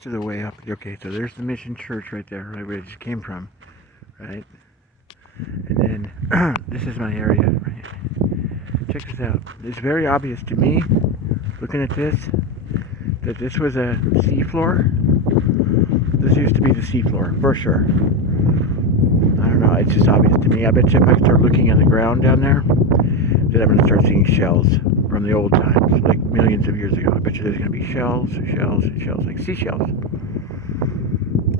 to the way up. Okay, so there's the Mission Church right there, right where I just came from, right? And then this is my area, right? Check this out. It's very obvious to me, looking at this, that this was a seafloor. This used to be the seafloor, for sure. I don't know, it's just obvious to me. I bet you if I start looking on the ground down there, that I'm going to start seeing shells from the old times, like millions of years ago. I bet you there's going to be shells, like seashells.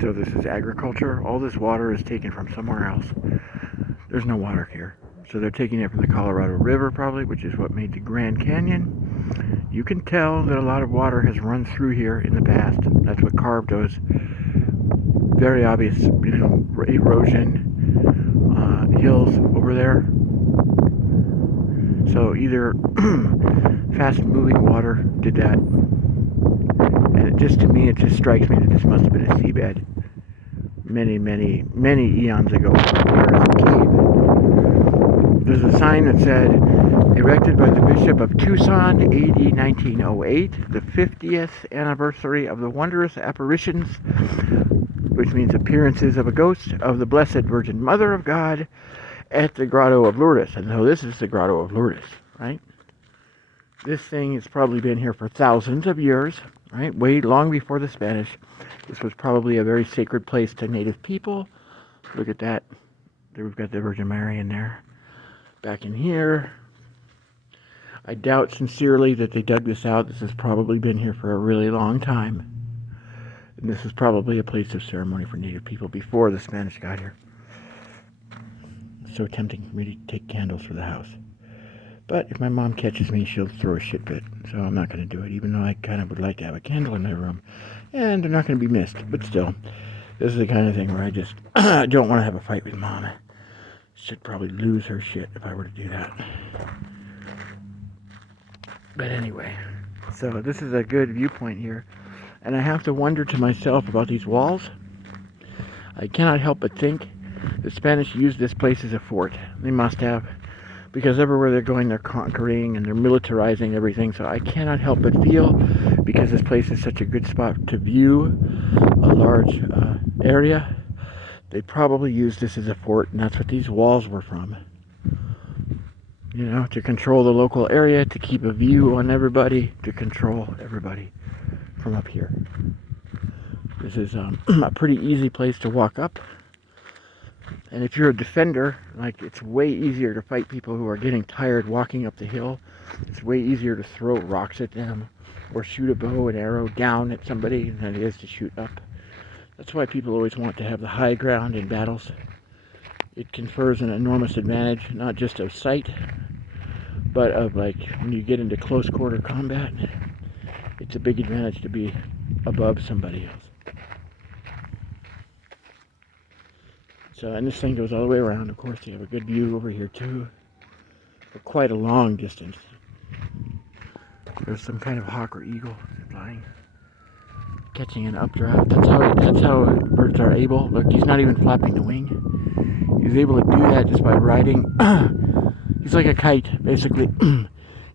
So this is agriculture. All this water is taken from somewhere else. There's no water here. So they're taking it from the Colorado River probably, which is what made the Grand Canyon. You can tell that a lot of water has run through here in the past. That's what carved those very obvious, erosion hills over there. So either fast-moving water did that, and to me, it just strikes me that this must have been a seabed many eons ago. Here is a cave. There's a sign that said, erected by the Bishop of Tucson, AD 1908, the 50th anniversary of the wondrous apparitions, which means appearances of a ghost of the Blessed Virgin Mother of God at the Grotto of Lourdes. And so this is the Grotto of Lourdes, right? This thing has probably been here for thousands of years, right? Way long before the Spanish. This was probably a very sacred place to native people. Look at that. There we've got the Virgin Mary in there. Back in here. I doubt sincerely that they dug this out. This has probably been here for a really long time. And this was probably a place of ceremony for native people before the Spanish got here. It's so tempting for me to take candles for the house. But if my mom catches me, she'll throw a shit fit. So I'm not going to do it, even though I kind of would like to have a candle in my room. And they're not going to be missed. But still, this is the kind of thing where I just don't want to have a fight with Mom. She'd probably lose her shit if I were to do that. But anyway, so this is a good viewpoint here. And I have to wonder to myself about these walls. I cannot help but think the Spanish used this place as a fort. They must have. Because everywhere they're going, they're conquering and they're militarizing everything. So I cannot help but feel, because this place is such a good spot to view a large area, they probably used this as a fort, and that's what these walls were from. You know, to control the local area, to keep a view on everybody, to control everybody from up here. This is a pretty easy place to walk up. And if you're a defender, like, it's way easier to fight people who are getting tired walking up the hill. It's way easier to throw rocks at them or shoot a bow and arrow down at somebody than it is to shoot up. That's why people always want to have the high ground in battles. It confers an enormous advantage, not just of sight, but of, like, when you get into close quarter combat, it's a big advantage to be above somebody else. So, and this thing goes all the way around. Of course, you have a good view over here too, for quite a long distance. There's some kind of hawk or eagle flying, catching an updraft. That's how birds are able. Look, he's not even flapping the wing. He's able to do that just by riding. He's like a kite, basically.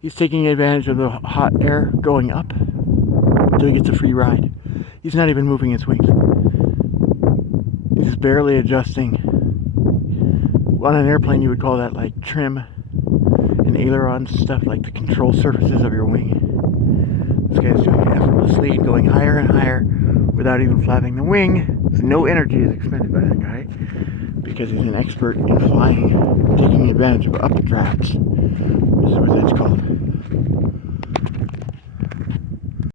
He's taking advantage of the hot air going up, so he gets a free ride. He's not even moving his wings. He's barely adjusting. On an airplane, you would call that like trim and ailerons, stuff like the control surfaces of your wing. This guy's doing it effortlessly and going higher and higher without even flapping the wing. So no energy is expended by that guy because he's an expert in flying, taking advantage of updrafts. This is what that's called.